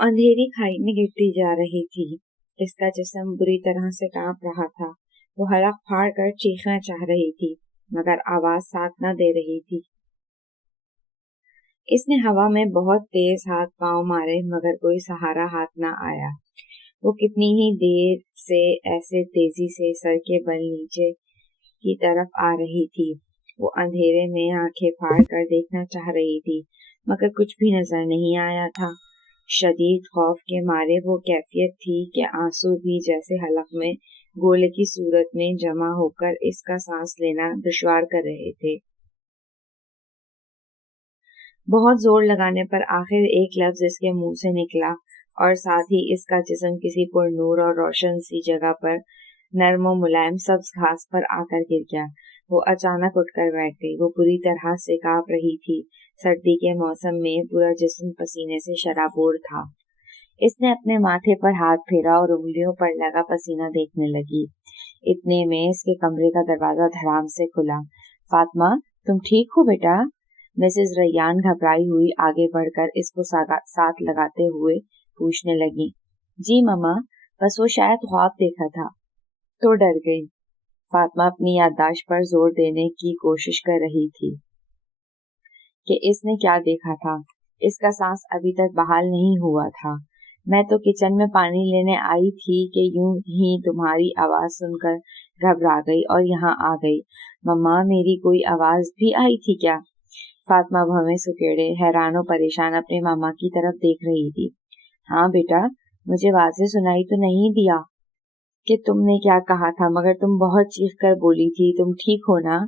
اندھیری کھائی میں گرتی جا رہی تھی. اس کا جسم بری طرح سے کانپ رہا تھا. وہ حلق پھاڑ کر چیخنا چاہ رہی تھی مگر آواز ساتھ نہ دے رہی تھی. اس نے ہوا میں بہت تیز ہاتھ پاؤں مارے مگر کوئی سہارا ہاتھ نہ آیا. وہ کتنی ہی دیر سے ایسے تیزی سے سر کے بل نیچے کی طرف آ رہی تھی. وہ اندھیرے میں آنکھیں پھاڑ کر دیکھنا چاہ رہی تھی مگر کچھ بھی نظر نہیں آیا تھا. شدید خوف کے مارے وہ کیفیت تھی کہ آنسو بھی جیسے حلق میں گولے کی صورت میں جمع ہو کر اس کا سانس لینا دشوار کر رہے تھے. بہت زور لگانے پر آخر ایک لفظ اس کے منہ سے نکلا اور ساتھ ہی اس کا جسم کسی پر نور اور روشن سی جگہ پر نرم و ملائم سبز گھاس پر آ کر گر گیا. وہ اچانک اٹھ کر بیٹھ گئی. وہ پوری طرح سے کانپ رہی تھی. سردی کے موسم میں پورا جسم پسینے سے شرابور تھا. اس نے اپنے ماتھے پر ہاتھ پھیرا اور انگلیوں پر لگا پسینہ دیکھنے لگی. اتنے میں اس کے کمرے کا دروازہ دھڑام سے کھلا. فاطمہ تم ٹھیک ہو بیٹا؟ مسز ریان گھبرائی ہوئی آگے بڑھ کر اس کو ساتھ لگاتے ہوئے پوچھنے لگی. جی ماما، بس وہ شاید خواب دیکھا تھا تو ڈر گئی. فاطمہ اپنی یادداشت پر زور دینے کی کوشش کر رہی تھی کہ اس نے کیا دیکھا تھا. اس کا سانس ابھی تک بحال نہیں ہوا تھا. میں تو کچن میں پانی لینے آئی تھی کہ یوں ہی تمہاری آواز سن کر گھبرا گئی اور یہاں آ گئی. مما میری کوئی آواز بھی آئی تھی کیا؟ فاطمہ بھویں سکیڑے حیران و پریشان اپنے ماما کی طرف دیکھ رہی تھی. ہاں بیٹا، مجھے واضح سنائی تو نہیں دیا کہ تم نے کیا کہا تھا مگر تم بہت چیخ کر بولی تھی. تم ٹھیک ہو نا؟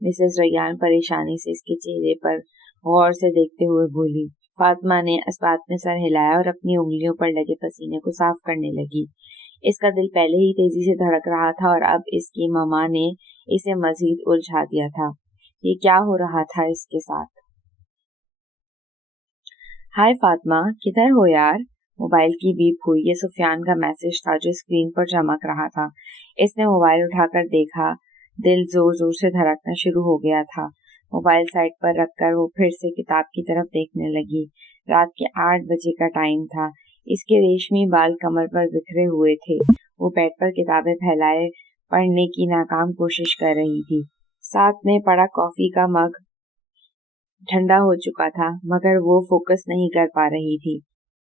مسز ریان پریشانی سے اس کے چہرے پر غور سے دیکھتے ہوئے بولی. فاطمہ نے اس بات میں سر ہلایا اور اپنی انگلیوں پر لگے پسینے کو صاف کرنے لگی. اس کا دل پہلے ہی تیزی سے دھڑک رہا تھا اور اب اس کی ماما نے اسے مزید الجھا دیا تھا. یہ کیا ہو رہا تھا اس کے ساتھ؟ ہائے فاطمہ، کدھر ہو یار؟ موبائل کی بیپ ہوئی. یہ سفیان کا میسج تھا جو اسکرین پر چمک رہا تھا. اس نے موبائل اٹھا کر دیکھا. دل زور زور سے دھڑکنا شروع ہو گیا تھا. موبائل سائٹ پر رکھ کر وہ پھر سے کتاب کی طرف دیکھنے لگی. رات کے 8 بجے کا ٹائم تھا. اس کے ریشمی بال کمر پر بکھرے ہوئے تھے. وہ بیڈ پر کتابیں پھیلائے پڑھنے کی ناکام کوشش کر رہی تھی. ساتھ میں پڑا کافی کا مگ ٹھنڈا ہو چکا تھا مگر وہ فوکس نہیں کر پا رہی تھی.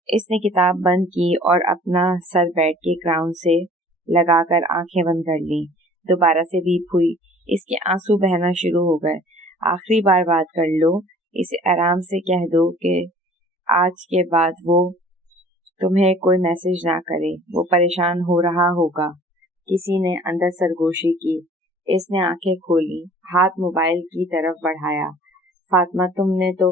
اس نے کتاب بند کی اور اپنا سر بیڈ کے کراؤن سے لگا کر آنکھیں بند کر لی. دوبارہ سے بیپ ہوئی. اس کے آنسو بہنا شروع ہو گئے. آخری بار بات کر لو. اسے آرام سے کہہ دو کہ آج کے بعد وہ تمہیں کوئی میسج نہ کرے. وہ پریشان ہو رہا ہوگا. کسی نے اندر سرگوشی کی. اس نے آنکھیں کھولی. ہاتھ موبائل کی طرف بڑھایا. فاطمہ تم نے تو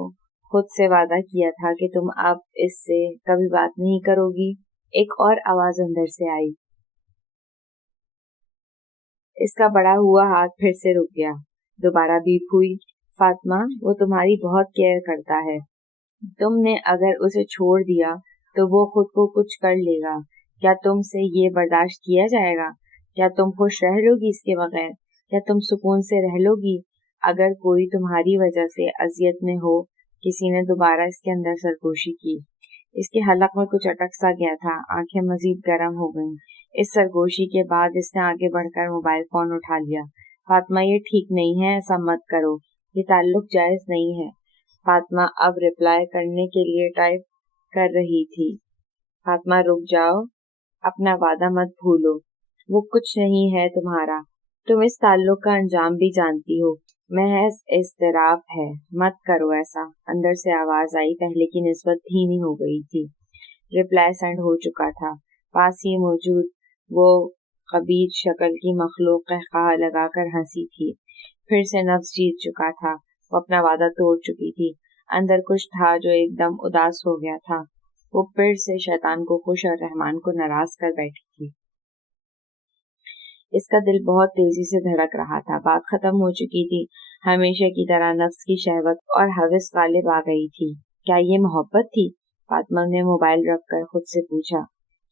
خود سے وعدہ کیا تھا کہ تم اب اس سے کبھی بات نہیں کرو گی. ایک اور آواز اندر سے آئی. اس کا بڑا ہوا ہاتھ پھر سے رک گیا. دوبارہ بیپ ہوئی. فاطمہ وہ تمہاری بہت کیئر کرتا ہے. تم نے اگر اسے چھوڑ دیا تو وہ خود کو کچھ کر لے گا. کیا تم سے یہ برداشت کیا جائے گا؟ کیا تم خوش رہ لو گی اس کے بغیر؟ کیا تم سکون سے رہ لو گی؟ اگر کوئی تمہاری وجہ سے اذیت میں ہو. کسی نے دوبارہ اس کے اندر سرگوشی کی. اس کے حلق میں کچھ اٹک سا گیا تھا. آنکھیں مزید گرم ہو گئیں. اس سرگوشی کے بعد اس نے آگے بڑھ کر موبائل فون اٹھا لیا. فاطمہ یہ ٹھیک نہیں ہے، ایسا مت کرو. یہ تعلق جائز نہیں ہے. فاطمہ اب رپلائی کرنے کے لیے ٹائپ کر رہی تھی. فاطمہ رک جاؤ، اپنا وعدہ مت بھولو. وہ کچھ نہیں ہے تمہارا. تم اس تعلق کا انجام بھی جانتی ہو. محض اضطراب ہے. مت کرو ایسا. اندر سے آواز آئی. پہلے کی نسبت دھیمی ہو گئی تھی. رپلائی سینڈ ہو چکا تھا. پاس ہی موجود وہ قبیح شکل کی مخلوق قہقہہ لگا کر ہنسی تھی. پھر سے نفس جیت چکا تھا. وہ اپنا وعدہ توڑ چکی تھی. اندر کچھ تھا جو ایک دم اداس ہو گیا تھا. وہ پھر سے شیطان کو خوش اور رحمان کو ناراض کر بیٹھی تھی. اس کا دل بہت تیزی سے دھڑک رہا تھا. بات ختم ہو چکی تھی. ہمیشہ کی طرح نفس کی شہوت اور ہوس غالب آ گئی تھی. کیا یہ محبت تھی؟ فاطمہ نے موبائل رکھ کر خود سے پوچھا.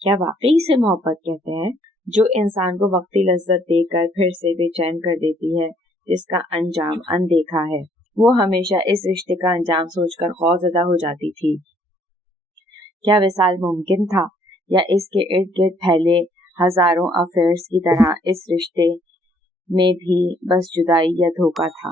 کیا واقعی اسے محبت کہتے ہیں؟ جو انسان کو وقتی لذت دے کر پھر سے بے چین کر دیتی ہے، جس کا انجام اندیکھا ہے. وہ ہمیشہ اس رشتے کا انجام سوچ کر خوفزدہ ہو جاتی تھی. کیا وصال ممکن تھا، یا اس کے ارد گرد پھیلے ہزاروں افیئرز کی طرح اس رشتے میں بھی بس جدائی یا دھوکہ تھا؟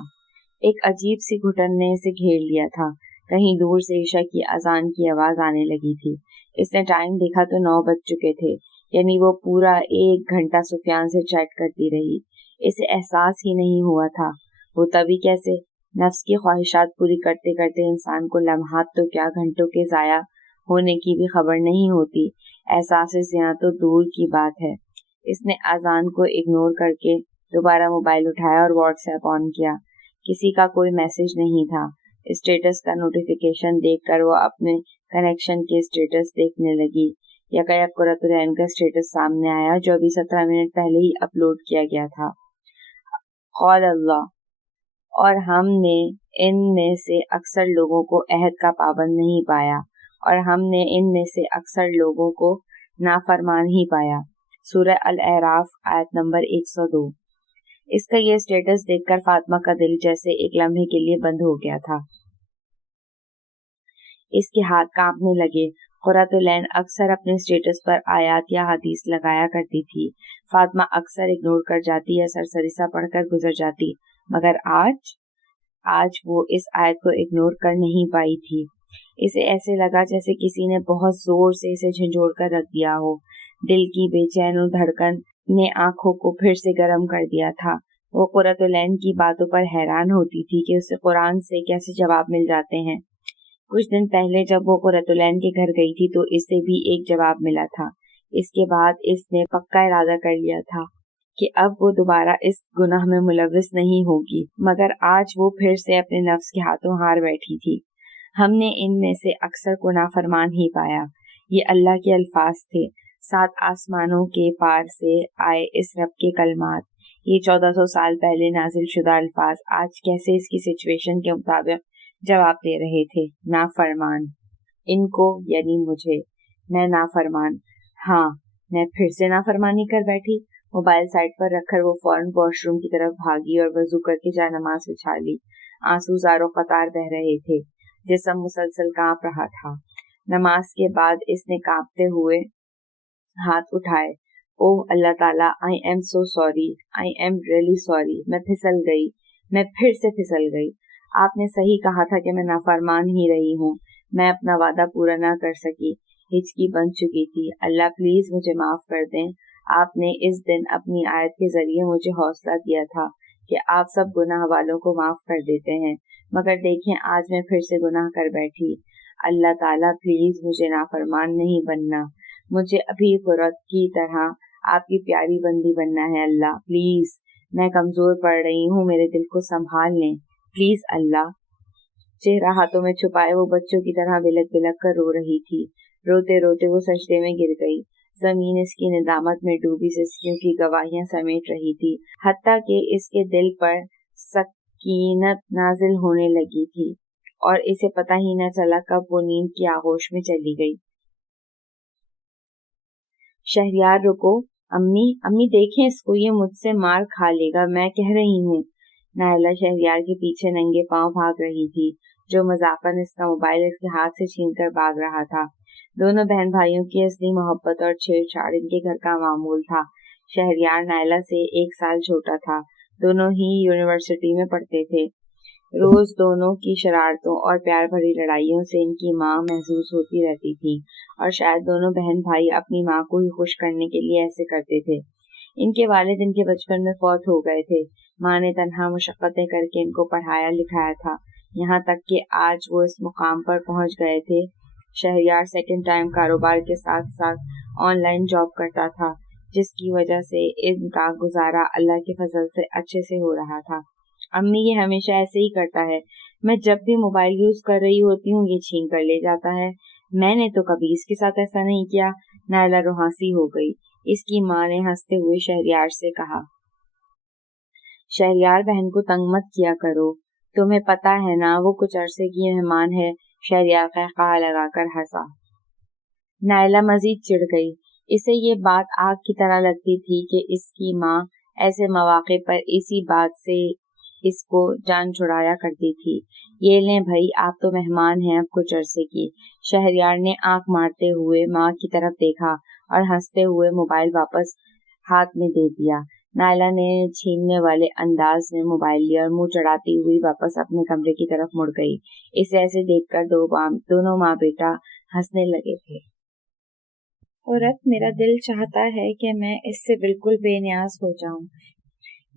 ایک عجیب سی گھٹن نے اسے گھیر لیا تھا۔ کہیں دور سے عشاء کی اذان کی آواز آنے لگی تھی۔ اس نے ٹائم دیکھا تو 9 بج چکے تھے، یعنی وہ پورا 1 گھنٹہ سفیان سے چیٹ کرتی رہی۔ اسے احساس ہی نہیں ہوا تھا، ہوتا بھی کیسے؟ نفس کی خواہشات پوری کرتے کرتے انسان کو لمحات تو کیا گھنٹوں کے ضائع ہونے کی بھی خبر نہیں ہوتی۔ احساس زیاں تو دور کی بات ہے۔ اس نے اذان کو اگنور کر کے دوبارہ موبائل اٹھایا اور واٹس ایپ آن کیا۔ کسی کا کوئی میسج نہیں تھا۔ اسٹیٹس کا نوٹیفیکیشن دیکھ کر وہ اپنے کنیکشن کے اسٹیٹس دیکھنے لگی۔ یکایک قرۃ العین کا اسٹیٹس سامنے آیا جو ابھی 17 منٹ پہلے ہی اپلوڈ کیا گیا تھا۔ قال اللہ، اور ہم نے ان میں سے اکثر لوگوں کو عہد کا پابند نہیں پایا، اور ہم نے ان میں سے اکثر لوگوں کو نافرمان ہی پایا۔ سورہ الاعراف آیت نمبر 102۔ اس کا یہ اسٹیٹس دیکھ کر فاطمہ کا دل جیسے ایک لمحے کے لیے بند ہو گیا تھا۔ اس کے ہاتھ کانپنے لگے۔ قرۃ العین اکثر اپنے اسٹیٹس پر آیات یا حدیث لگایا کرتی تھی۔ فاطمہ اکثر اگنور کر جاتی یا سرسری سا پڑھ کر گزر جاتی، مگر آج وہ اس آیت کو اگنور کر نہیں پائی تھی۔ اسے ایسے لگا جیسے کسی نے بہت زور سے اسے جھنجھوڑ کر رکھ دیا ہو۔ دل کی بے چین دھڑکن نے آنکھوں کو پھر سے گرم کر دیا تھا۔ وہ قرۃ العین کی باتوں پر حیران ہوتی تھی کہ اسے قرآن سے کیسے جواب مل جاتے ہیں۔ کچھ دن پہلے جب وہ قرۃ العین کے گھر گئی تھی تو اس سے بھی ایک جواب ملا تھا۔ اس کے بعد اس نے پکا ارادہ کر لیا تھا کہ اب وہ دوبارہ اس گناہ میں ملوث نہیں ہوگی، مگر آج وہ پھر سے اپنے نفس کے ہاتھوں ہار بیٹھی تھی۔ ہم نے ان میں سے اکثر کو نافرمان ہی پایا۔ یہ اللہ کے الفاظ تھے، 7 آسمانوں کے پار سے آئے اس رب کے کلمات۔ یہ 1400 سال پہلے نازل شدہ الفاظ آج کیسے اس کی سچویشن کے مطابق جواب دے رہے تھے؟ نافرمان، ان کو یعنی مجھے، میں نافرمان، ہاں میں پھر سے نافرمانی کر بیٹھی۔ موبائل سائٹ پر رکھ کر وہ فوراً واش روم کی طرف بھاگی اور وضو کر کے جائے نماز بچھا لی۔ آنسو زاروں قطار بہہ رہے تھے، جسم مسلسل کانپ رہا تھا۔ نماز کے بعد اس نے کانپتے ہوئے ہاتھ اٹھائے۔ اوہ اللہ تعالیٰ، I am so sorry, I am really sorry, میں پھسل گئی، میں پھر سے پھسل گئی۔ آپ نے صحیح کہا تھا کہ میں نافرمان ہی رہی ہوں، میں اپنا وعدہ پورا نہ کر سکی، ہچکی بن چکی تھی۔ اللہ پلیز مجھے معاف کر دیں۔ آپ نے اس دن اپنی آیت کے ذریعے مجھے حوصلہ دیا تھا کہ آپ سب گناہ والوں کو معاف کر دیتے ہیں، مگر دیکھیں آج میں پھر سے گناہ کر بیٹھی۔ اللہ تعالیٰ پلیز مجھے نافرمان نہیں بننا، مجھے ابھی قرۃ کی طرح آپ کی پیاری بندی بننا ہے۔ اللہ پلیز، میں کمزور پڑ رہی ہوں، میرے دل کو سنبھال لیں پلیز اللہ۔ چہرہ ہاتھوں میں چھپائے وہ بچوں کی طرح بلک بلک کر رو رہی تھی۔ روتے روتے وہ سجدے میں گر گئی۔ زمین اس کی ندامت میں ڈوبی سسکیوں کی گواہیاں سمیٹ رہی تھی، حتیٰ کہ اس کے دل پر سکینت نازل ہونے لگی تھی اور اسے پتہ ہی نہ چلا کب وہ نیند کی آغوش میں چلی گئی۔ شہریار رکو، امی دیکھیں اس کو، یہ مجھ سے مار کھا لے گا، میں کہہ رہی ہوں۔ نائلہ شہریار کے پیچھے ننگے پاؤں بھاگ رہی تھی، جو مذاقاً اس کا موبائل اس کے ہاتھ سے چھین کر بھاگ رہا تھا۔ دونوں بہن بھائیوں کی اصلی محبت اور چھیڑ چھاڑ ان کے گھر کا معمول تھا۔ شہریار نائلہ سے 1 سال چھوٹا تھا، دونوں ہی یونیورسٹی میں پڑھتے تھے۔ روز دونوں کی شرارتوں اور پیار بھری لڑائیوں سے ان کی ماں محظوظ ہوتی رہتی تھی، اور شاید دونوں بہن بھائی اپنی ماں کو ہی خوش کرنے کے لیے ایسے کرتے تھے۔ ان کے والد ان کے بچپن میں فوت ہو گئے تھے۔ ماں نے تنہا مشقتیں کر کے ان کو پڑھایا لکھایا تھا، یہاں تک کہ آج وہ اس مقام پر پہنچ گئے تھے۔ شہریار سیکنڈ ٹائم کاروبار کے ساتھ ساتھ آن لائن جاب کرتا تھا، جس کی وجہ سے ان کا گزارا اللہ کے فضل سے اچھے سے ہو رہا تھا۔ امی یہ ہمیشہ ایسے ہی کرتا ہے، میں جب بھی موبائل یوز کر رہی ہوتی ہوں یہ چھین کر لے جاتا ہے، میں نے تو کبھی اس کے ساتھ ایسا نہیں کیا۔ نائلہ روحانسی ہو گئی۔ اس کی ماں نے ہنستے ہوئے شہریار سے کہا، شہریار بہن کو تنگ مت کیا کرو، تمہیں پتہ ہے نا وہ کچھ عرصے کی مہمان ہے۔ شہریار قہقہہ لگا کر ہنسا۔ نائلہ مزید چڑ گئی۔ اسے یہ بات آگ کی طرح لگتی تھی کہ اس کی ماں ایسے مواقع پر اسی بات سے اس کو جان چھڑایا کرتی تھی۔ یہ لیں بھائی، آپ تو مہمان ہیں اب کچھ عرصے کی۔ شہریار نے آنکھ مارتے ہوئے ماں کی طرف دیکھا اور ہنستے ہوئے موبائل واپس ہاتھ میں دے دیا۔ نائلہ نے چھیننے والے انداز میں موبائل لیا اور منہ چڑھاتی ہوئی واپس اپنے کمرے کی طرف مڑ گئی۔ اسے ایسے دیکھ کر دونوں ماں بیٹا ہنسنے لگے تھے۔ عورت، میرا دل چاہتا ہے کہ میں اس سے بالکل بے نیاز ہو جاؤں،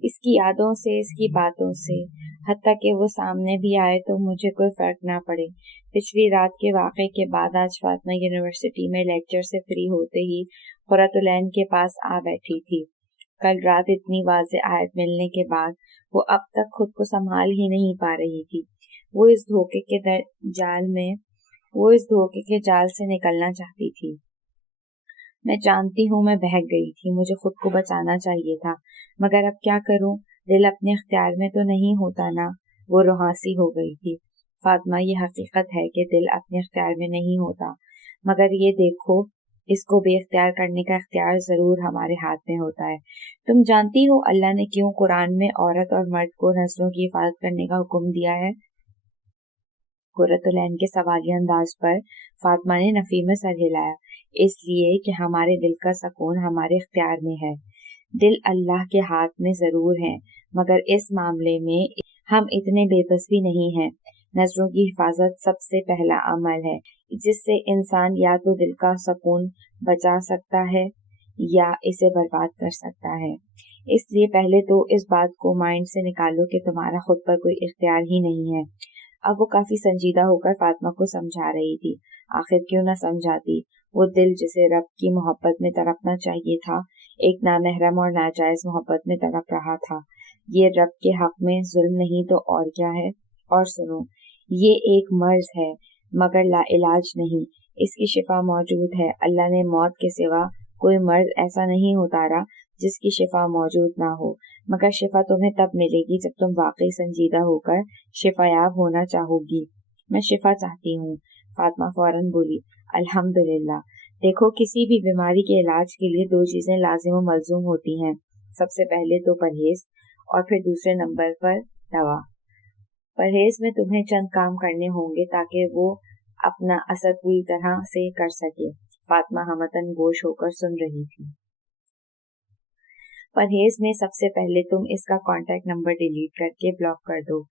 اس کی یادوں سے، اس کی باتوں سے، حتیٰ کہ وہ سامنے بھی آئے تو مجھے کوئی فرق نہ پڑے۔ پچھلی رات کے واقعے کے بعد آج فاطمہ یونیورسٹی میں لیکچر سے فری ہوتے ہی قرۃ العین کے پاس آ بیٹھی تھی۔ کل رات اتنی واضح آیت ملنے کے بعد وہ اب تک خود کو سنبھال ہی نہیں پا رہی تھی۔ وہ اس دھوکے کے جال سے نکلنا چاہتی تھی۔ میں جانتی ہوں میں بہک گئی تھی، مجھے خود کو بچانا چاہیے تھا، مگر اب کیا کروں؟ دل اپنے اختیار میں تو نہیں ہوتا نا۔ وہ روحانسی ہو گئی تھی۔ فاطمہ، یہ حقیقت ہے کہ دل اپنے اختیار میں نہیں ہوتا، مگر یہ دیکھو، اس کو بے اختیار کرنے کا اختیار ضرور ہمارے ہاتھ میں ہوتا ہے۔ تم جانتی ہو اللہ نے کیوں قرآن میں عورت اور مرد کو نسلوں کی حفاظت کرنے کا حکم دیا ہے؟ قرۃ العین کے سوالیہ انداز پر فاطمہ نے نفی میں سر ہلایا۔ اس لیے کہ ہمارے دل کا سکون ہمارے اختیار میں ہے۔ دل اللہ کے ہاتھ میں ضرور ہیں، مگر اس معاملے میں ہم اتنے بے بس بھی نہیں ہیں۔ نظروں کی حفاظت سب سے پہلا عمل ہے جس سے انسان یا تو دل کا سکون بچا سکتا ہے یا اسے برباد کر سکتا ہے۔ اس لیے پہلے تو اس بات کو مائنڈ سے نکالو کہ تمہارا خود پر کوئی اختیار ہی نہیں ہے۔ اب وہ کافی سنجیدہ ہو کر فاطمہ کو سمجھا رہی تھی۔ آخر کیوں نہ سمجھاتی؟ وہ دل جسے رب کی محبت میں تڑپنا چاہیے تھا، ایک نامحرم اور ناجائز محبت میں تڑپ رہا تھا۔ یہ رب کے حق میں ظلم نہیں تو اور کیا ہے؟ اور سنو، یہ ایک مرض ہے مگر لا علاج نہیں، اس کی شفا موجود ہے۔ اللہ نے موت کے سوا کوئی مرض ایسا نہیں اتارا جس کی شفا موجود نہ ہو، مگر شفا تمہیں تب ملے گی جب تم واقعی سنجیدہ ہو کر شفا یاب ہونا چاہو گی۔ میں شفا چاہتی ہوں، فاطمہ فوراً بولی۔ الحمدللہ۔ دیکھو، کسی بھی بیماری کے علاج کے لیے دو چیزیں لازم و ملزوم ہوتی ہیں، سب سے پہلے تو پرہیز اور پھر دوسرے نمبر پر دوا۔ پرہیز میں تمہیں چند کام کرنے ہوں گے تاکہ وہ اپنا اثر پوری طرح سے کر سکے۔ فاطمہ ہمتاً گوش ہو کر سن رہی تھی۔ پرہیز میں سب سے پہلے تم اس کا کانٹیکٹ نمبر ڈیلیٹ کر کے بلاک کر دو۔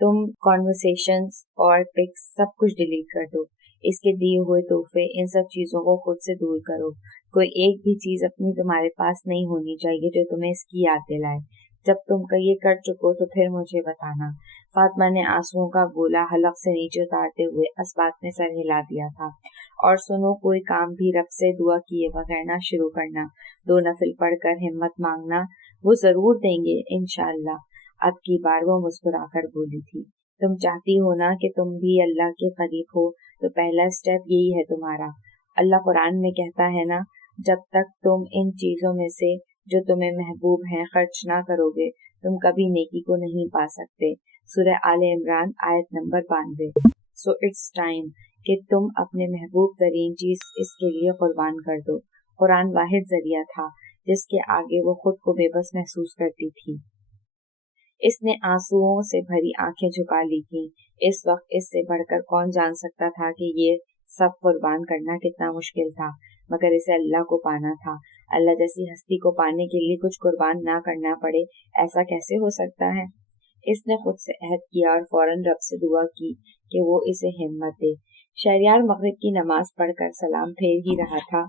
تم کانورسیشنز اور پکس سب کچھ ڈیلیٹ کر دو۔ اس کے دیے ہوئے تحفے، ان سب چیزوں کو خود سے دور کرو۔ کوئی ایک بھی چیز اپنی تمہارے پاس نہیں ہونی چاہیے جو تمہیں اس کی یاد دلائے۔ جب تم یہ کر چکو تو پھر مجھے بتانا۔ فاطمہ نے آنسوؤں کا گولا حلق سے نیچے اتارتے ہوئے اسبات میں سر ہلا دیا تھا۔ اور سنو، کوئی کام بھی رب سے دعا کیے بغیر نہ شروع کرنا۔ 2 نفل پڑھ کر ہمت مانگنا، وہ ضرور دیں گے انشاءاللہ۔ اب کی بار وہ مسکرا کر بولی تھی، تم چاہتی ہو نا کہ تم بھی اللہ کے قریب ہو، تو پہلا سٹیپ یہی ہے تمہارا۔ اللہ قرآن میں کہتا ہے نا، جب تک تم ان چیزوں میں سے جو تمہیں محبوب ہیں خرچ نہ کرو گے تم کبھی نیکی کو نہیں پا سکتے۔ سورہ آل عمران آیت نمبر 92۔ سو اٹس ٹائم کہ تم اپنے محبوب ترین چیز اس کے لیے قربان کر دو۔ قرآن واحد ذریعہ تھا جس کے آگے وہ خود کو بے بس محسوس کرتی تھی۔ اس نے آنسوؤں سے بھری آنکھیں جھکا لی تھیں۔ اس وقت اس سے بڑھ کر کون جان سکتا تھا کہ یہ سب قربان کرنا کتنا مشکل تھا، مگر اسے اللہ کو پانا تھا۔ اللہ جیسی ہستی کو پانے کے لیے کچھ قربان نہ کرنا پڑے، ایسا کیسے ہو سکتا ہے؟ اس نے خود سے عہد کیا اور فوراً رب سے دعا کی کہ وہ اسے ہمت دے۔ شہریار مغرب کی نماز پڑھ کر سلام پھیر ہی رہا تھا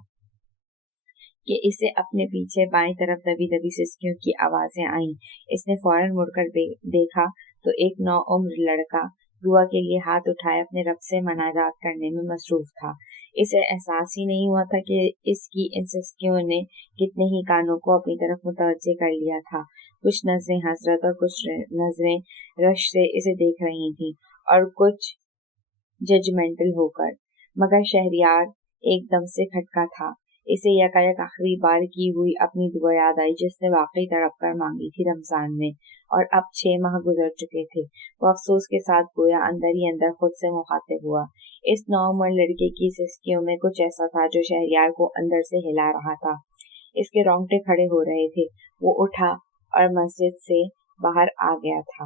کہ اسے اپنے پیچھے بائیں طرف دبی دبی سسکیوں کی آوازیں آئیں۔ اس نے فوراً مڑ کر دیکھا تو ایک نوعمر لڑکا دعا کے لیے ہاتھ اٹھائے اپنے رب سے مناجات کرنے میں مصروف تھا۔ اسے احساس ہی نہیں ہوا تھا کہ اس کی ان سسکیوں نے کتنے ہی کانوں کو اپنی طرف متوجہ کر لیا تھا۔ کچھ نظریں حسرت اور کچھ نظریں رشک سے اسے دیکھ رہی تھیں اور کچھ ججمنٹل ہو کر، مگر شہریار ایک دم سے کھٹکا تھا۔ اسے یکایک آخری بار کی ہوئی اپنی دعا یاد آئی جس نے واقعی تڑپ کر مانگی تھی رمضان میں، اور اب 6 ماہ گزر چکے تھے۔ وہ افسوس کے ساتھ گویا اندر ہی اندر خود سے مخاطب ہوا۔ اس نوعمر لڑکے کی سسکیوں میں کچھ ایسا تھا جو شہریار کو اندر سے ہلا رہا تھا۔ اس کے رونگٹے کھڑے ہو رہے تھے۔ وہ اٹھا اور مسجد سے باہر آ گیا تھا۔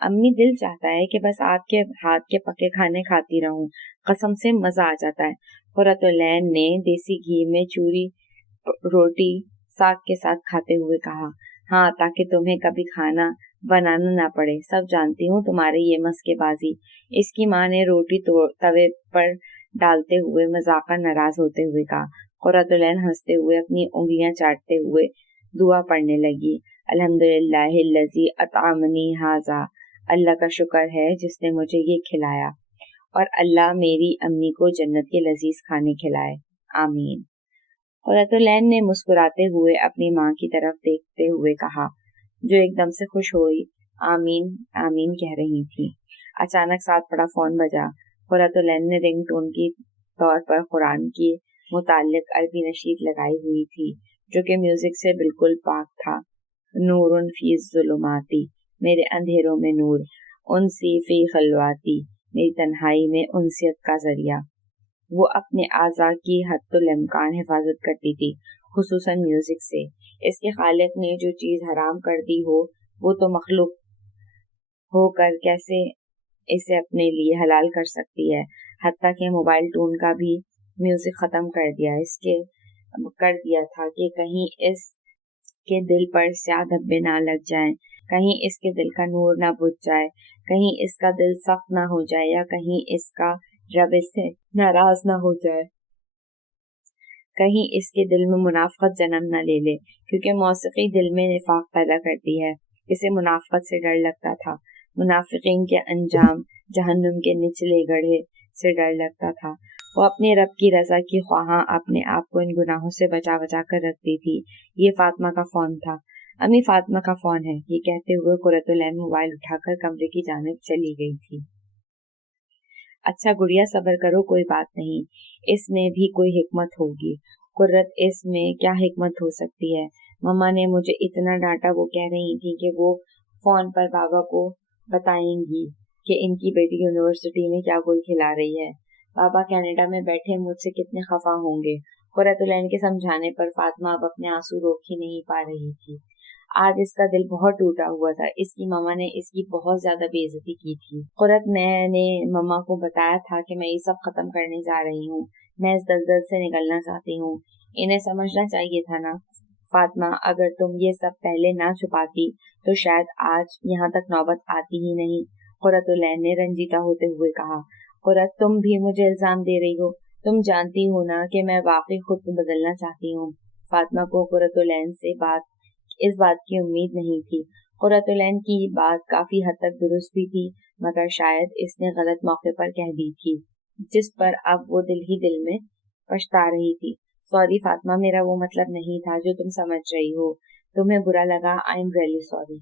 امی دل چاہتا ہے کہ بس آپ کے ہاتھ کے پکے کھانے کھاتی رہوں، قسم سے مزہ آ جاتا ہے۔ قرۃ العین نے دیسی گھی میں چوری روٹی ساگ کے ساتھ کھاتے ہوئے کہا، ہاں تاکہ تمہیں کبھی کھانا بنانا نہ پڑے، سب جانتی ہوں تمہارے یہ مسکے بازی۔ اس کی ماں نے روٹی توے پر ڈالتے ہوئے مذاقاً ناراض ہوتے ہوئے کہا۔ قرۃ العین ہنستے ہوئے اپنی انگلیاں چاٹتے ہوئے دعا پڑھنے لگی، الحمدللہ الذی اطعمنی ھذا، اللہ کا شکر ہے جس نے مجھے یہ کھلایا، اور اللہ میری امی کو جنت کے لذیذ کھانے کھلائے، آمین۔ قرۃ العین نے مسکراتے ہوئے اپنی ماں کی طرف دیکھتے ہوئے کہا، جو ایک دم سے خوش ہوئی آمین آمین کہہ رہی تھی۔ اچانک ساتھ پڑا فون بجا۔ قرۃ العین نے رنگ ٹون کی طور پر قرآن کی متعلق عربی نشید لگائی ہوئی تھی، جو کہ میوزک سے بالکل پاک تھا۔ نور فی الظلماتی، میرے اندھیروں میں نور، انسی فی خلواتی، میری تنہائی میں انسیت کا ذریعہ۔ وہ اپنے اعضاء کی حد الامکان حفاظت کرتی تھی، خصوصاً میوزک سے۔ اس کے خالق نے جو چیز حرام کر دی ہو، وہ تو مخلوق ہو کر کیسے اسے اپنے لیے حلال کر سکتی ہے؟ حتیٰ کہ موبائل ٹون کا بھی میوزک ختم کر دیا تھا کہ کہیں اس کے دل پر سیاہ دھبے نہ لگ جائیں، کہیں اس کے دل کا نور نہ بجھ جائے، کہیں اس کا دل سخت نہ ہو جائے، یا کہیں اس کا رب اس سے ناراض نہ ہو جائے، کہیں اس کے دل میں منافقت جنم نہ لے لے، کیونکہ موسیقی دل میں نفاق پیدا کرتی ہے۔ اسے منافقت سے ڈر لگتا تھا، منافقین کے انجام جہنم کے نچلے گڑھے سے ڈر لگتا تھا۔ وہ اپنے رب کی رضا کی خواہاں اپنے آپ کو ان گناہوں سے بچا کر رکھتی تھی۔ یہ فاطمہ کا فون تھا۔ امی فاطمہ کا فون ہے، یہ کہتے ہوئے قرۃ العین موبائل اٹھا کر کمرے کی جانب چلی گئی تھی۔ اچھا گڑیا صبر کرو، کوئی بات نہیں، اس میں بھی کوئی حکمت ہوگی۔ قرۃ اس میں کیا حکمت ہو سکتی ہے؟ مما نے مجھے اتنا ڈانٹا، وہ کہہ رہی تھی کہ وہ فون پر بابا کو بتائیں گی کہ ان کی بیٹی یونیورسٹی میں کیا گول کھلا رہی ہے۔ بابا کینیڈا میں بیٹھے مجھ سے کتنے خفا ہوں گے۔ قرۃ العین کے سمجھانے پر فاطمہ اب اپنے آنسو روک ہی نہیں پا رہی تھی۔ آج اس کا دل بہت ٹوٹا ہوا تھا، اس کی مما نے اس کی بہت زیادہ بے عزتی کی تھی۔ قرۃ نے مما کو بتایا تھا کہ میں یہ سب ختم کرنے جا رہی ہوں، میں اس دلدل سے نکلنا چاہتی ہوں۔ انہیں سمجھنا چاہیے تھا نا فاطمہ، اگر تم یہ سب پہلے نہ چھپاتی تو شاید آج یہاں تک نوبت آتی ہی نہیں۔ قرۃ العین نے رنجیدہ ہوتے ہوئے کہا، قرۃ تم بھی مجھے الزام دے رہی ہو، تم جانتی ہو نا کہ میں واقعی خود کو بدلنا چاہتی ہوں۔ فاطمہ کو قرۃ العین سے اس بات کی امید نہیں تھی۔ قرۃ العین کی بات کافی حد تک درست بھی تھی، مگر شاید اس نے غلط موقع پر کہہ دی تھی، جس پر اب وہ دل ہی دل میں پچھتا رہی تھی۔ سوری فاطمہ، میرا وہ مطلب نہیں تھا جو تم سمجھ رہی ہو، تمہیں برا لگا، آئی ایم ریئلی سوری،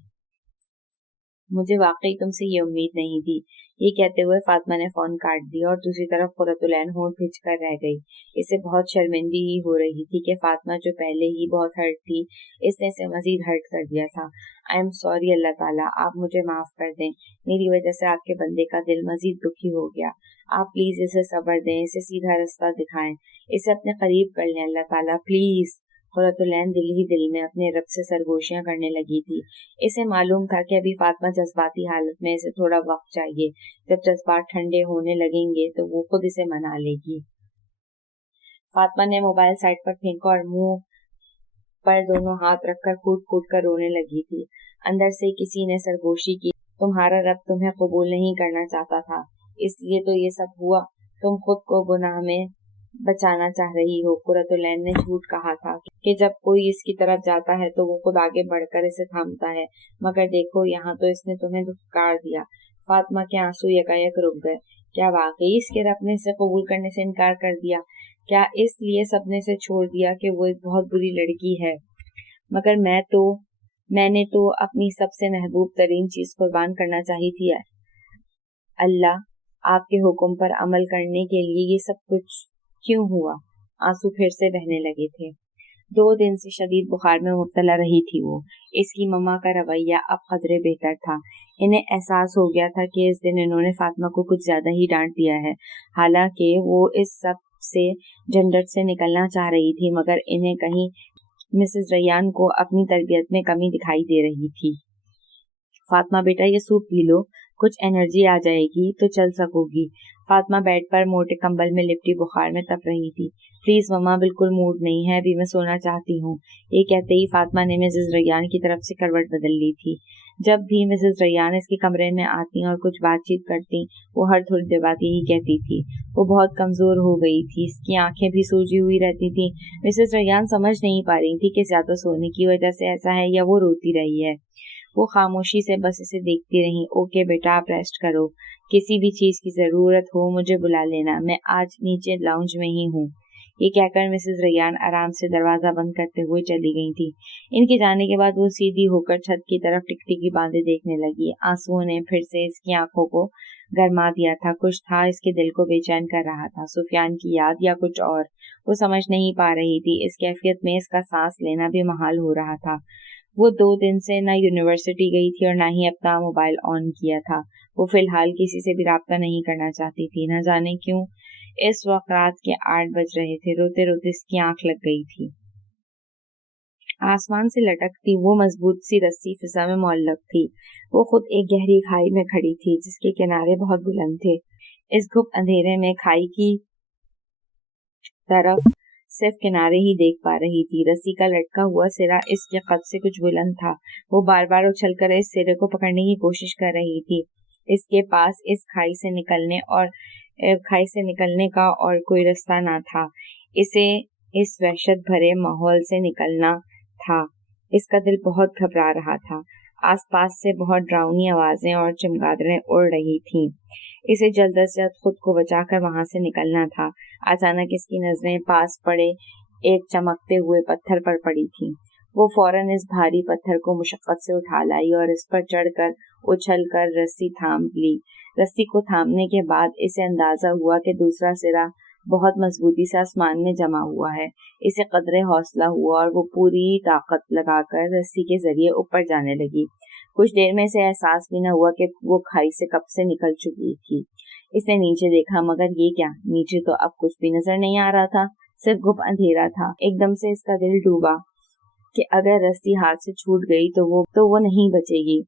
مجھے واقعی تم سے یہ امید نہیں تھی۔ یہ کہتے ہوئے فاطمہ نے فون کاٹ دیا اور دوسری طرف قرۃ العین ہونٹ کھنچ کر رہ گئی۔ اسے بہت شرمندگی ہو رہی تھی کہ فاطمہ جو پہلے ہی بہت ہرٹ تھی، اس نے اسے مزید ہرٹ کر دیا تھا۔ آئی ایم سوری، اللہ تعالیٰ آپ مجھے معاف کر دیں، میری وجہ سے آپ کے بندے کا دل مزید دکھی ہو گیا۔ آپ پلیز اسے صبر دیں، اسے سیدھا رستہ دکھائیں، اسے اپنے قریب کر لیں، اللہ تعالیٰ پلیز۔ قرۃ العین دل ہی دل میں اپنے رب سے سرگوشیاں کرنے لگی تھی۔ اسے معلوم تھا کہ ابھی فاطمہ جذباتی حالت میں، اسے تھوڑا وقت چاہیے، جب جذبات ٹھنڈے ہونے لگیں گے تو وہ خود اسے منا لے گی۔ فاطمہ نے موبائل سائڈ پر پھینکا اور منہ پر دونوں ہاتھ رکھ کر پھوٹ پھوٹ کر رونے لگی تھی۔ اندر سے کسی نے سرگوشی کی، تمہارا رب تمہیں قبول نہیں کرنا چاہتا تھا، اس لیے تو یہ سب ہوا، تم خود کو گناہ میں بچانا چاہ رہی ہو۔ قرۃ العین نے جھوٹ کہا تھا کہ جب کوئی اس کی طرف جاتا ہے تو وہ خود آگے بڑھ کر اسے تھامتا ہے، مگر دیکھو یہاں تو اس نے تمہیں دھتکار دیا۔ فاطمہ کے آنسو یکایک رک گئے۔ کیا واقعی اس کے رب نے اسے قبول کرنے سے انکار کر دیا؟ کیا اس لیے سب نے اسے چھوڑ دیا کہ وہ ایک بہت بری لڑکی ہے؟ مگر میں نے تو اپنی سب سے محبوب ترین چیز قربان کرنا چاہی تھی۔ اللہ، آپ کے حکم پر عمل کرنے کے لیے یہ سب کچھ کیوں ہوا؟ آنسو پھر سے بہنے لگے تھے۔ 2 دن سے شدید بخار میں مبتلا رہی تھی وہ۔ اس کی مما کا رویہ اب قدرے بہتر تھا۔ انہیں احساس ہو گیا تھا کہ اس دن انہوں نے فاطمہ کو کچھ زیادہ ہی ڈانٹ دیا ہے۔ حالانکہ وہ اس سب سے جھنجھٹ سے نکلنا چاہ رہی تھی، مگر انہیں کہیں مسز ریان کو اپنی تربیت میں کمی دکھائی دے رہی تھی۔ فاطمہ بیٹا یہ سوپ پی لو، کچھ انرجی آ جائے گی تو چل سکو گی۔ فاطمہ بیڈ پر موٹے کمبل میں لپٹی بخار میں تپ رہی تھی۔ پلیز مما، بالکل موڈ نہیں ہے، ابھی میں سونا چاہتی ہوں۔ یہ کہتے ہی فاطمہ نے مسز ریان کی طرف سے کروٹ بدل لی تھی۔ جب بھی مسز ریان اس کے کمرے میں آتی اور کچھ بات چیت کرتی، وہ ہر تھوڑی دیر بعد یہی کہتی تھی۔ وہ بہت کمزور ہو گئی تھی، اس کی آنکھیں بھی سوجی ہوئی رہتی تھی۔ مسز ریان سمجھ نہیں پا رہی تھی کہ زیادہ سونے کی وجہ سے ایسا ہے یا وہ روتی رہی ہے۔ وہ خاموشی سے بس اسے دیکھتی رہی۔ اوکے بیٹا، آپ ریسٹ کرو، کسی بھی چیز کی ضرورت ہو مجھے بلا لینا، میں آج نیچے لاؤنج میں ہی ہوں۔ یہ کہہ کر مسز ریان آرام سے دروازہ بند کرتے ہوئے چلی گئی تھی۔ ان کے جانے کے بعد وہ سیدھی ہو کر چھت کی طرف ٹکٹکی باندھے دیکھنے لگی۔ آنسوؤں نے پھر سے اس کی آنکھوں کو گرما دیا تھا۔ کچھ تھا اس کے دل کو بے چین کر رہا تھا، سفیان کی یاد یا کچھ اور، وہ سمجھ نہیں پا رہی تھی۔ اس کیفیت میں اس کا سانس لینا بھی محال ہو رہا تھا۔ وہ 2 دن سے نہ یونیورسٹی گئی تھی اور نہ ہی اپنا موبائل آن کیا تھا۔ وہ فی الحال کسی سے بھی رابطہ نہیں کرنا چاہتی تھی، نہ جانے کیوں۔ اس وقت رات کے 8 بج رہے تھے۔ روتے روتے اس کی آنکھ لگ گئی تھی۔ آسمان سے لٹکتی وہ مضبوط سی رسی فضا میں معلق تھی۔ وہ خود ایک گہری کھائی میں کھڑی تھی جس کے کنارے بہت بلند تھے۔ اس گھپ اندھیرے میں کھائی کی طرف صرف کنارے ہی دیکھ پا رہی تھی۔ رسی کا لٹکا ہوا سرا اس کے قد سے کچھ بلند تھا۔ وہ بار بار اچھل کر اس سرے کو پکڑنے کی کوشش کر رہی تھی۔ اس کے پاس اس کھائی سے نکلنے کا اور کوئی رستہ نہ تھا۔ اسے اس وحشت بھرے ماحول سے نکلنا تھا۔ اس کا دل بہت گھبرا رہا تھا۔ آس پاس سے بہت ڈراؤنی آوازیں اور چمگادڑیں اڑ رہی تھیں۔ اسے جلد از جلد خود کو بچا کر وہاں سے نکلنا تھا۔ اچانک اس کی نظریں پاس پڑے ایک چمکتے ہوئے پتھر پر پڑی تھیں۔ وہ فوراً اس بھاری پتھر کو مشقت سے اٹھا لائی اور اس پر چڑھ کر اچھل کر رسی تھام لی۔ رسی کو تھامنے کے بعد اسے اندازہ ہوا کہ دوسرا سرا بہت مضبوطی سے آسمان میں جما ہوا ہے۔ اسے قدرے حوصلہ ہوا اور وہ پوری طاقت لگا کر رسی کے ذریعے اوپر جانے لگی۔ کچھ دیر میں اسے احساس بھی نہ ہوا کہ وہ کھائی سے کب سے نکل چکی تھی۔ اس نے نیچے دیکھا، مگر یہ کیا، نیچے تو اب کچھ بھی نظر نہیں آ رہا تھا، صرف گھپ اندھیرا تھا۔ ایک دم سے اس کا دل ڈوبا کہ اگر رسی ہاتھ سے چھوٹ گئی تو وہ نہیں بچے گی۔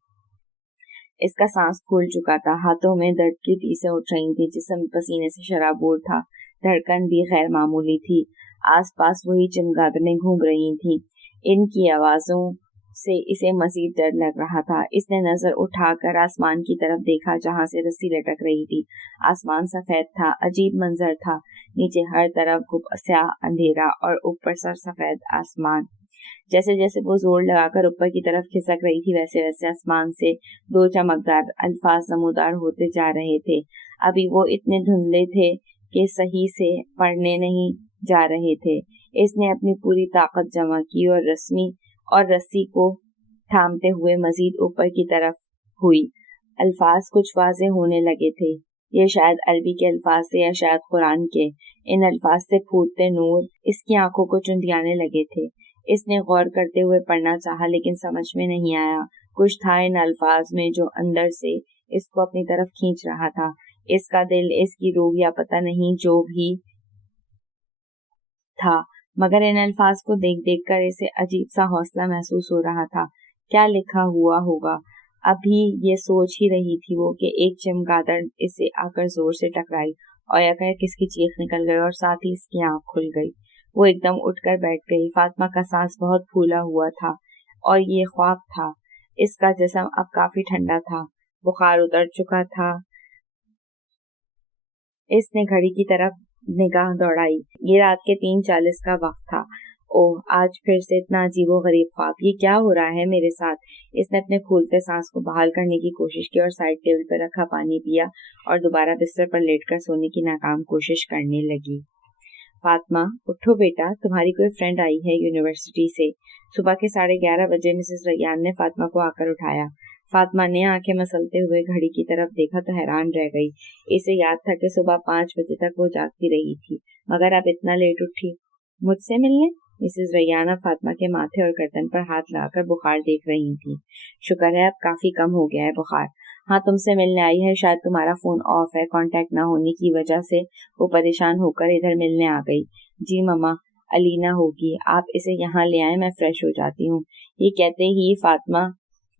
اس کا سانس پھول چکا تھا، ہاتھوں میں درد کی ٹیسیں اٹھ رہی تھی، جسم پسینے سے شرابور تھا، دھڑکن بھی غیر معمولی تھی۔ آس پاس وہی چمگادڑیں گھوم رہی تھیں، ان کی آوازوں سے اسے مزید ڈر لگ رہا تھا۔ اس نے نظر اٹھا کر آسمان کی طرف دیکھا جہاں سے رسی لٹک رہی تھی۔ آسمان سفید تھا، عجیب منظر تھا، نیچے ہر طرف سیاہ اندھیرا اور اوپر سر سفید آسمان۔ جیسے جیسے وہ زور لگا کر اوپر کی طرف کھسک رہی تھی ویسے ویسے آسمان سے 2 چمکدار الفاظ نمودار ہوتے جا رہے تھے۔ ابھی وہ اتنے دھندلے تھے کہ صحیح سے پڑھنے نہیں جا رہے تھے۔ اس نے اپنی پوری طاقت جمع کی اور رسی کو تھامتے ہوئے مزید اوپر کی طرف ہوئی۔ الفاظ کچھ واضح ہونے لگے تھے، یہ شاید عربی کے الفاظ تھے یا شاید قرآن کے۔ ان الفاظ سے پھوٹتے نور اس کی آنکھوں کو چندیانے لگے تھے۔ اس نے غور کرتے ہوئے پڑھنا چاہا لیکن سمجھ میں نہیں آیا۔ کچھ تھا ان الفاظ میں جو اندر سے اس کو اپنی طرف کھینچ رہا تھا۔ اس کا دل، اس کی روح یا پتہ نہیں جو بھی تھا، مگر ان الفاظ کو دیکھ دیکھ کر اسے عجیب سا حوصلہ محسوس ہو رہا تھا۔ کیا لکھا ہوا ہوگا؟ ابھی یہ سوچ ہی رہی تھی وہ کہ ایک چمگادڑ اسے آ کر زور سے ٹکرائی اور یک اس کی چیخ نکل گئی اور ساتھ ہی اس کی آنکھ کھل گئی۔ وہ ایک دم اٹھ کر بیٹھ گئی۔ فاطمہ کا سانس بہت پھولا ہوا تھا اور یہ خواب تھا۔ اس کا جسم اب کافی ٹھنڈا تھا، بخار اتر چکا تھا۔ اس نے گھڑی کی طرف نگاہ دوڑائی، یہ رات کے 3:40 کا وقت تھا۔ اوہ، آج پھر سے اتنا عجیب و غریب خواب، یہ کیا ہو رہا ہے میرے ساتھ؟ اس نے اپنے پھولتے سانس کو بحال کرنے کی کوشش کی اور سائڈ ٹیبل پر رکھا پانی پیا اور دوبارہ بستر پر لیٹ کر سونے کی ناکام کوشش کرنے لگی۔ فاطمہ، اٹھو بیٹا، تمہاری کوئی فرینڈ آئی ہے یونیورسٹی سے۔ صبح کے 11:30 بجے مسز ریان نے فاطمہ کو آ کر اٹھایا۔ فاطمہ نے آنکھیں مسلتے ہوئے گھڑی کی طرف دیکھا تو حیران رہ گئی۔ اسے یاد تھا کہ صبح 5 بجے تک وہ جاگتی رہی تھی، مگر اب اتنا لیٹ اٹھی۔ مجھ سے ملنے؟ مسز ریان اب فاطمہ کے ماتھے اور گردن پر ہاتھ لگا کر بخار دیکھ رہی تھی۔ شکر ہے اب کافی کم ہو گیا ہے بخار۔ ہاں، تم سے ملنے آئی ہے، شاید تمہارا فون آف ہے، کانٹیکٹ نہ ہونے کی وجہ سے وہ پریشان ہو کر ادھر ملنے آ گئی۔ جی مما، علینا ہوگی، آپ اسے یہاں لے آئیں، میں فریش ہو جاتی ہوں۔ یہ کہتے ہی فاطمہ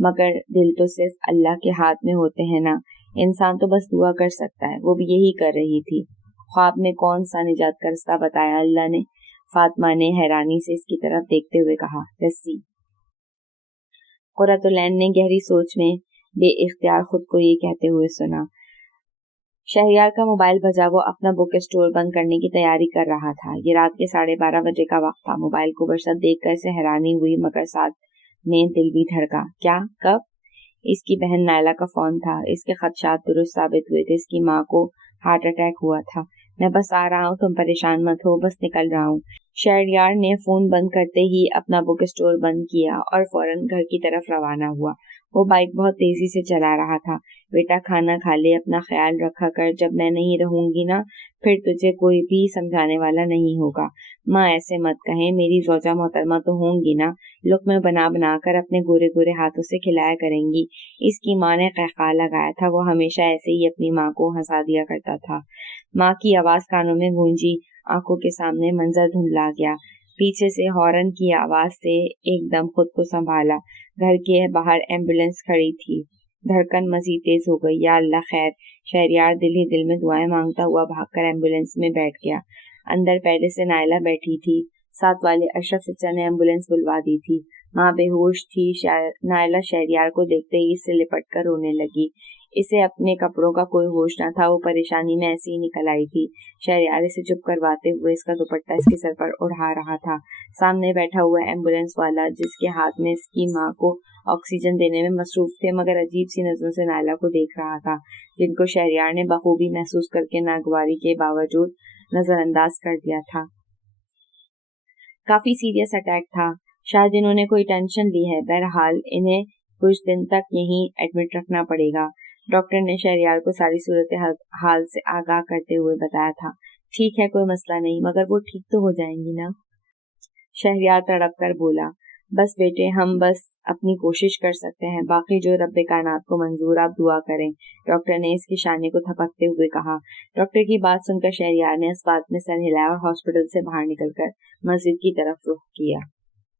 مگر دل تو صرف اللہ کے ہاتھ میں ہوتے ہیں نا، انسان تو بس دعا کر سکتا ہے۔ وہ بھی یہی کر رہی تھی۔ خواب میں کون سا نجات کا رستہ بتایا اللہ نے؟ فاطمہ نے حیرانی سے اس کی طرف دیکھتے ہوئے کہا، رسی۔ قرۃ العین نے گہری سوچ میں بے اختیار خود کو یہ کہتے ہوئے سنا۔ شہریار کا موبائل بجا، وہ اپنا بک اسٹور بند کرنے کی تیاری کر رہا تھا۔ یہ رات کے 12:30 بجے کا وقت تھا۔ موبائل کو برسات دیکھ کر اسے حیرانی ہوئی، مگر ساتھ میں دل بھی دھڑکا۔ کیا؟ کب؟ اس کی بہن نائلہ کا فون تھا۔ اس کے خدشات درست ثابت ہوئے تھے۔ اس کی ماں کو ہارٹ اٹیک ہوا تھا۔ میں بس آ رہا ہوں، تم پریشان مت ہو، بس نکل رہا ہوں۔ شہریار نے فون بند کرتے ہی اپنا بک اسٹور بند کیا اور فوراً گھر کی طرف روانہ ہوا۔ وہ بائک بہت تیزی سے چلا رہا تھا۔ بیٹا کھانا کھا لے، اپنا خیال رکھا کر، جب میں نہیں رہوں گی نا پھر تجھے کوئی بھی سمجھانے والا نہیں ہوگا۔ ماں ایسے مت کہیں، میری زوجہ محترمہ تو ہوں گی نا، لقمے بنا بنا کر اپنے گورے گورے ہاتھوں سے کھلایا کریں گی۔ اس کی ماں نے قہقہا لگایا تھا۔ وہ ہمیشہ ایسے ہی اپنی ماں کو ہنسا دیا کرتا تھا۔ ماں کی آواز کانوں میں گونجی، آنکھوں کے سامنے منظر دھندلا گیا۔ پیچھے سے ہارن کی آواز سے ایک دم خود کو سنبھالا۔ گھر کے باہر ایمبولینس کھڑی تھی۔ دھڑکن مزید تیز ہو گئی۔ یا اللہ خیر! شہریار دل ہی دل میں دعائیں مانگتا ہوا بھاگ کر ایمبولینس میں بیٹھ گیا۔ اندر پہلے سے نائلہ بیٹھی تھی۔ ساتھ والے اشرف چچا نے ایمبولینس بلوا دی تھی۔ ماں بے ہوش تھی۔ نائلہ شہریار کو دیکھتے ہی اس سے لپٹ کر رونے لگی۔ اسے اپنے کپڑوں کا کوئی ہوش نہ تھا۔ وہ پریشانی میں ایسی ہی نکل آئی تھی۔ شہریار اسے چپ کرواتے ہوئے اس کا دوپٹہ اس کے سر پر اڑا رہا تھا۔ سامنے بیٹھا ہوا ایمبولینس والا جس کے ہاتھ میں اس کی ماں کو آکسیجن دینے میں مصروف تھے، مگر عجیب سی نظروں سے نائلہ کو دیکھ رہا تھا، جن کو شہریار نے بخوبی محسوس کر کے ناگواری کے باوجود نظر انداز کر دیا تھا۔ کافی سیریس اٹیک تھا، شاید انہوں نے کوئی ٹینشن لی ہے، بہرحال انہیں کچھ دن تک یہیں ایڈمٹ رکھنا پڑے گا۔ ڈاکٹر نے شہریار کو ساری صورتحال سے آگاہ کرتے ہوئے بتایا تھا۔ ٹھیک ہے، کوئی مسئلہ نہیں، مگر وہ ٹھیک تو ہو جائیں گی نا؟ شہریار تڑپ کر بولا، بس بیٹے، ہم بس اپنی کوشش کر سکتے ہیں، باقی جو رب کائنات کو منظور، آپ دعا کریں۔ ڈاکٹر نے اس کے شانے کو تھپکتے ہوئے کہا۔ ڈاکٹر کی بات سن کر شہریار نے اس بات میں سر ہلایا اور ہاسپٹل سے باہر نکل کر مسجد کی طرف رخ کیا۔